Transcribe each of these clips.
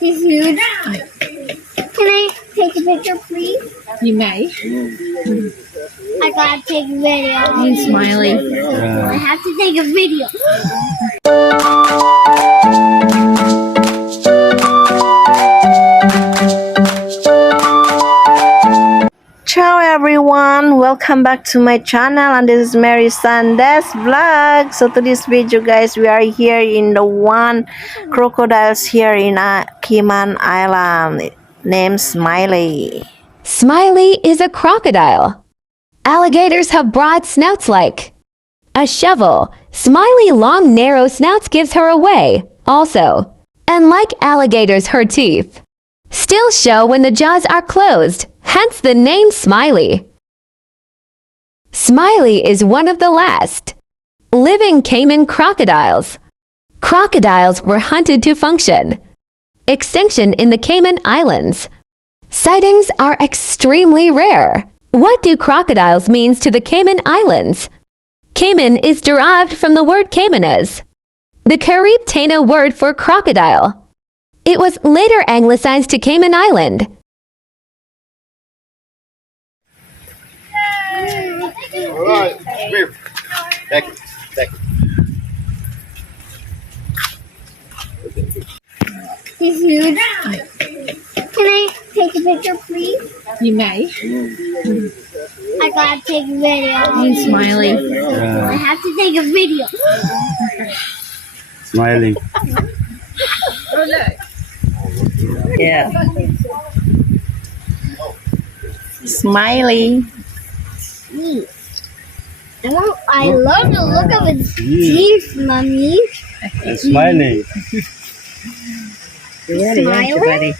He's huge. Can I take a picture, please? You may. I gotta take a video. Hey, Smiley. I have to take a video. Ciao everyone, welcome back to my channel, and this is Mary Sanders vlog. So to this video guys, we are here in the one crocodiles here in Cayman Island named Smiley. Smiley is a crocodile. Alligators have broad snouts like a shovel. Smiley long narrow snouts gives her away also. And like alligators, her teeth still show when the jaws are closed, hence the name Smiley. Smiley is one of the last living Cayman crocodiles. Crocodiles were hunted to function. Extinction in the Cayman Islands. Sightings are extremely rare. What do crocodiles means to the Cayman Islands? Cayman is derived from the word Caymanas, the Carib Taino word for crocodile. It was later anglicized to Cayman Island. All right, come here. Back it. He's huge. Can I take a picture, please? You may. I gotta take a video. Hey, Smiley. I have to take a video. Smiley. Oh, look. Yeah. Smiley. I love the look of its teeth, Mommy. Smiley. You ready, aren't you, buddy?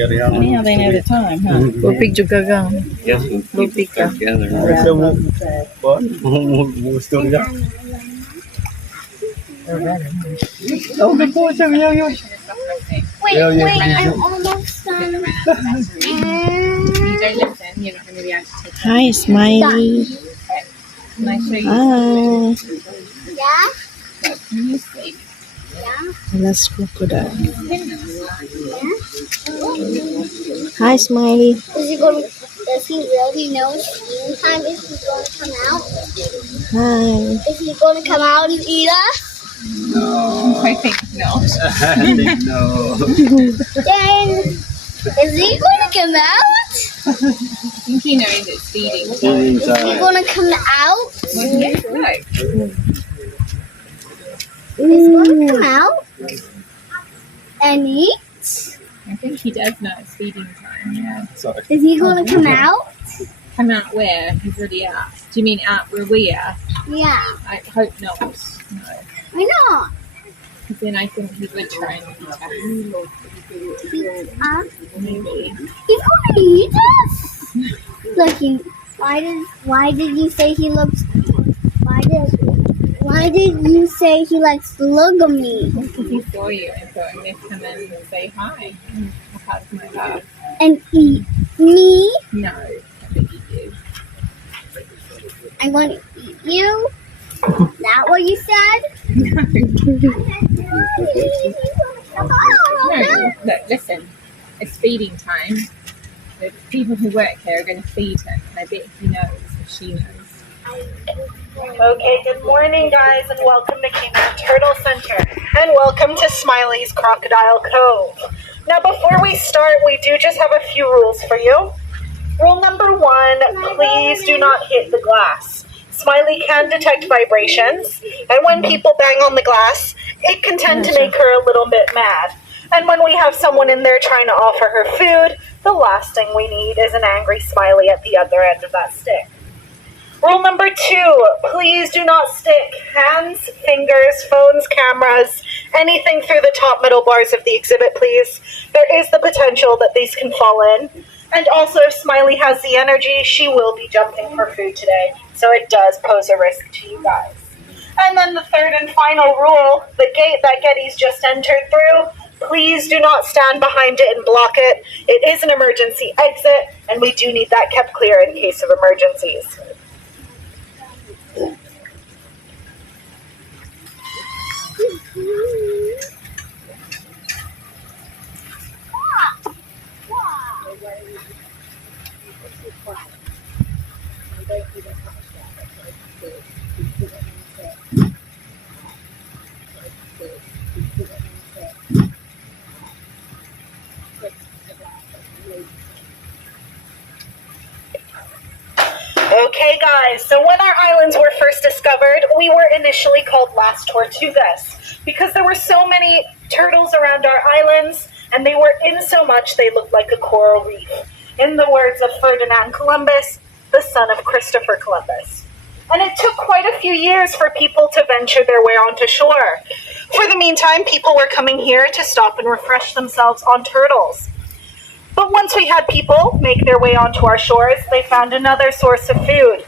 Anyhow, they know the time, huh? Lupig juga gang. Yes, Lupig ka. Oh, good boy, Wait, I'm almost done. You don't listen, you're not going to be able to take it. Hi, Smiley. Can I show you? Hi. Yeah? Can you see? Yeah? Last crocodile. Hi, Smiley. Does he really know eating time? Is he going to come out? Hi. Is he going to come out and eat us? I think not. No. Then, is he going to come out? I think he knows it's feeding. Is he going to come out? Well, yes, right. He's going to come out and eat? I think he does know it's feeding time, yeah. Sorry. Is he going to come out? Come out where? He's already asked. Do you mean out where we are? Yeah. I hope not. No. Why not? Because then I think he would try and eat us. Maybe. He's going to eat us? Look, why did you say he looks? Why did you say he likes to look at me? Because he saw you and thought I'm going to come in and say hi. And hug my dog. And eat me? No, I think he did. I'm going to eat you? That what you said? No, look, listen. It's feeding time. The people who work here are going to feed him. And I bet he knows or she knows. Okay, good morning guys, and welcome to Cayman Turtle Center, and welcome to Smiley's Crocodile Cove. Now before we start, we do just have a few rules for you. Rule number 1, please do not hit the glass. Smiley can detect vibrations, and when people bang on the glass, it can tend to make her a little bit mad. And when we have someone in there trying to offer her food, the last thing we need is an angry Smiley at the other end of that stick. Rule number 2, please do not stick hands, fingers, phones, cameras, anything through the top middle bars of the exhibit, please. There is the potential that these can fall in. And also, if Smiley has the energy, she will be jumping for food today. So it does pose a risk to you guys. And then the third and final rule, the gate that Getty's just entered through, Please do not stand behind it and block it. It is an emergency exit, and we do need that kept clear in case of emergencies. Okay guys, so when our islands were first discovered, we were initially called Las Tortugas because there were so many turtles around our islands and they were in so much they looked like a coral reef. In the words of Ferdinand Columbus, the son of Christopher Columbus. And it took quite a few years for people to venture their way onto shore. For the meantime, people were coming here to stop and refresh themselves on turtles. But once we had people make their way onto our shores, they found another source of food.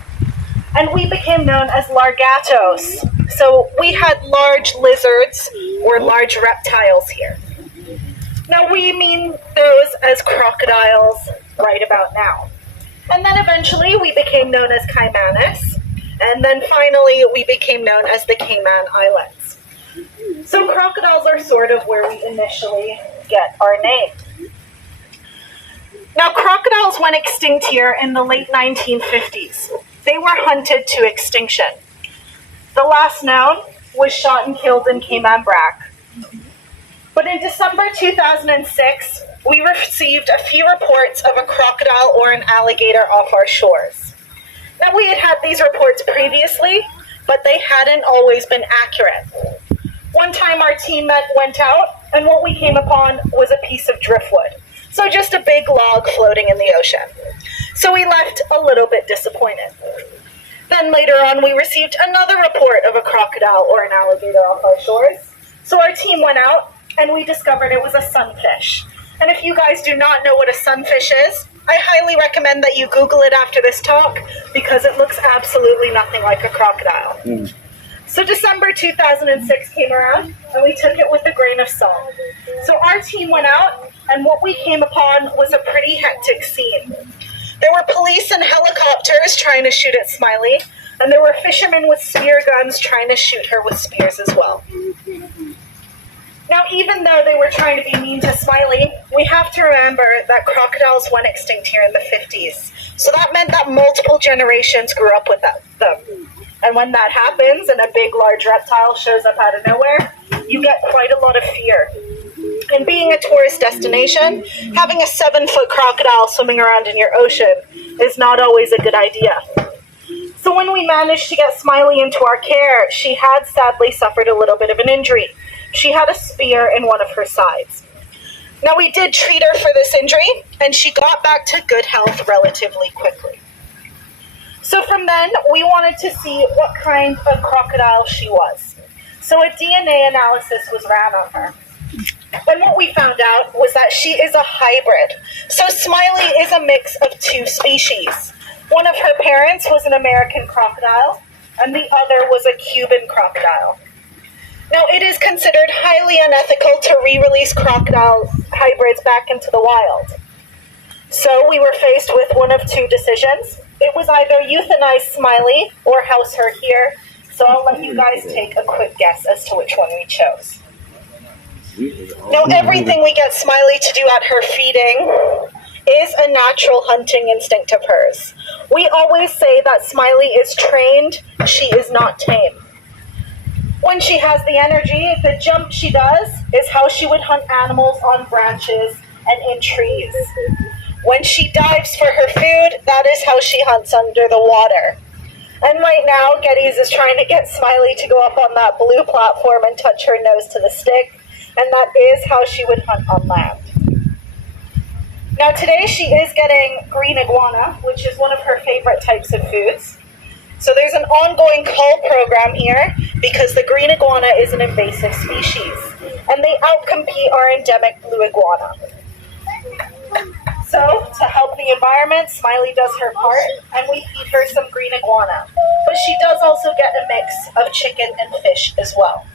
And we became known as largatos. So we had large lizards or large reptiles here. Now we mean those as crocodiles right about now. And then eventually we became known as Caymanas. And then finally we became known as the Cayman Islands. So crocodiles are sort of where we initially get our name. Now, crocodiles went extinct here in the late 1950s. They were hunted to extinction. The last known was shot and killed in Cayman. But in December 2006, we received a few reports of a crocodile or an alligator off our shores. Now, we had had these reports previously, but they hadn't always been accurate. One time our team went out, and what we came upon was a piece of driftwood. So just a big log floating in the ocean. So we left a little bit disappointed. Then later on, we received another report of a crocodile or an alligator off our shores. So our team went out and we discovered it was a sunfish. And if you guys do not know what a sunfish is, I highly recommend that you Google it after this talk because it looks absolutely nothing like a crocodile. So December 2006 came around and we took it with a grain of salt. So our team went out and what we came upon was a pretty hectic scene. There were police and helicopters trying to shoot at Smiley, and there were fishermen with spear guns trying to shoot her with spears as well. Now, even though they were trying to be mean to Smiley, we have to remember that crocodiles went extinct here in the 50s. So that meant that multiple generations grew up with them. And when that happens and a big, large reptile shows up out of nowhere, you get quite a lot of fear. And being a tourist destination, having a 7-foot crocodile swimming around in your ocean is not always a good idea. So when we managed to get Smiley into our care, she had sadly suffered a little bit of an injury. She had a spear in one of her sides. Now we did treat her for this injury, and she got back to good health relatively quickly. So from then, we wanted to see what kind of crocodile she was. So a DNA analysis was ran on her. And what we found out was that she is a hybrid. So Smiley is a mix of two species. One of her parents was an American crocodile, and the other was a Cuban crocodile. Now, it is considered highly unethical to re-release crocodile hybrids back into the wild. So we were faced with one of two decisions. It was either euthanize Smiley or house her here. So I'll let you guys take a quick guess as to which one we chose. Now, everything we get Smiley to do at her feeding is a natural hunting instinct of hers. We always say that Smiley is trained, she is not tame. When she has the energy, the jump she does is how she would hunt animals on branches and in trees. When she dives for her food, that is how she hunts under the water. And right now, Geddes is trying to get Smiley to go up on that blue platform and touch her nose to the stick, and that is how she would hunt on land. Now today she is getting green iguana, which is one of her favorite types of foods. So there's an ongoing cull program here because the green iguana is an invasive species, and they outcompete our endemic blue iguana. So to help the environment, Smiley does her part, and we feed her some green iguana. But she does also get a mix of chicken and fish as well.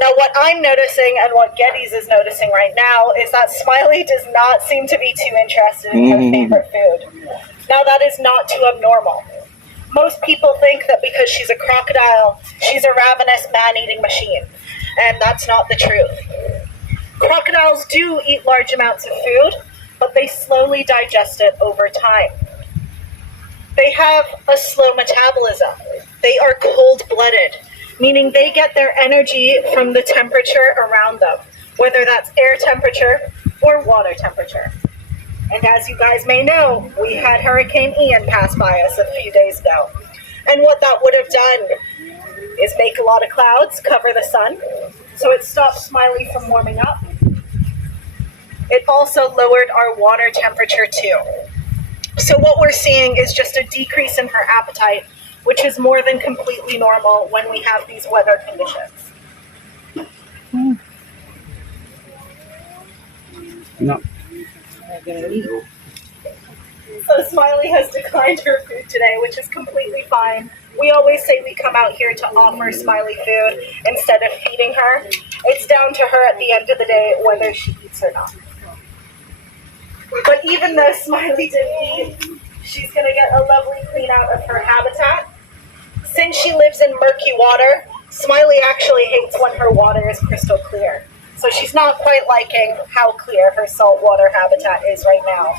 Now, what I'm noticing and what Geddes is noticing right now is that Smiley does not seem to be too interested in her favorite food. Now, that is not too abnormal. Most people think that because she's a crocodile, she's a ravenous man-eating machine, and that's not the truth. Crocodiles do eat large amounts of food, but they slowly digest it over time. They have a slow metabolism. They are cold-blooded, meaning they get their energy from the temperature around them, whether that's air temperature or water temperature. And as you guys may know, we had Hurricane Ian pass by us a few days ago. And what that would have done is make a lot of clouds cover the sun, so it stopped Smiley from warming up. It also lowered our water temperature too. So what we're seeing is just a decrease in her appetite, which is more than completely normal when we have these weather conditions. No. So Smiley has declined her food today, which is completely fine. We always say we come out here to offer Smiley food instead of feeding her. It's down to her at the end of the day whether she eats or not. But even though Smiley didn't eat, she's going to get a lovely clean out of her habitat. Since she lives in murky water, Smiley actually hates when her water is crystal clear. So she's not quite liking how clear her saltwater habitat is right now.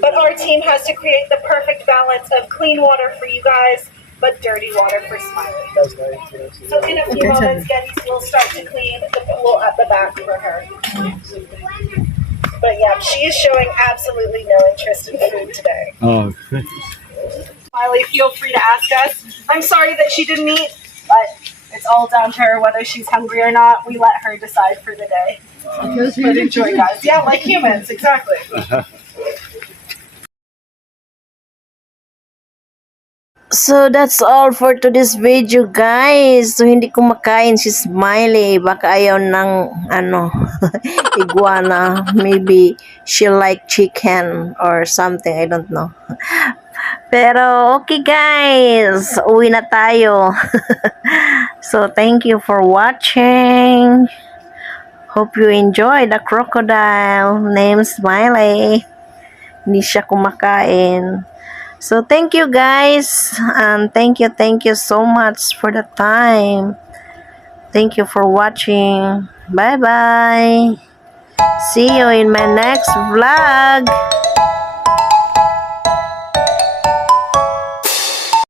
But our team has to create the perfect balance of clean water for you guys, but dirty water for Smiley. So in a few moments, Geddes will start to clean the pool at the back for her. But yeah, she is showing absolutely no interest in food today. Oh. Smiley, feel free to ask us. I'm sorry that she didn't eat, but it's all down to her whether she's hungry or not. We let her decide for the day. But enjoy, guys. Yeah, like humans, exactly. So that's all for today's video, guys. So hindi kumakain si Smiley, baka ayaw ng iguana. Maybe she like chicken or something, I don't know. Pero okay, guys, uwi na tayo. So thank you for watching. Hope you enjoy the crocodile named Smiley. Hindi siya kumakain. So thank you, guys, and thank you so much for the time. Thank you for watching. Bye bye. See you in my next vlog.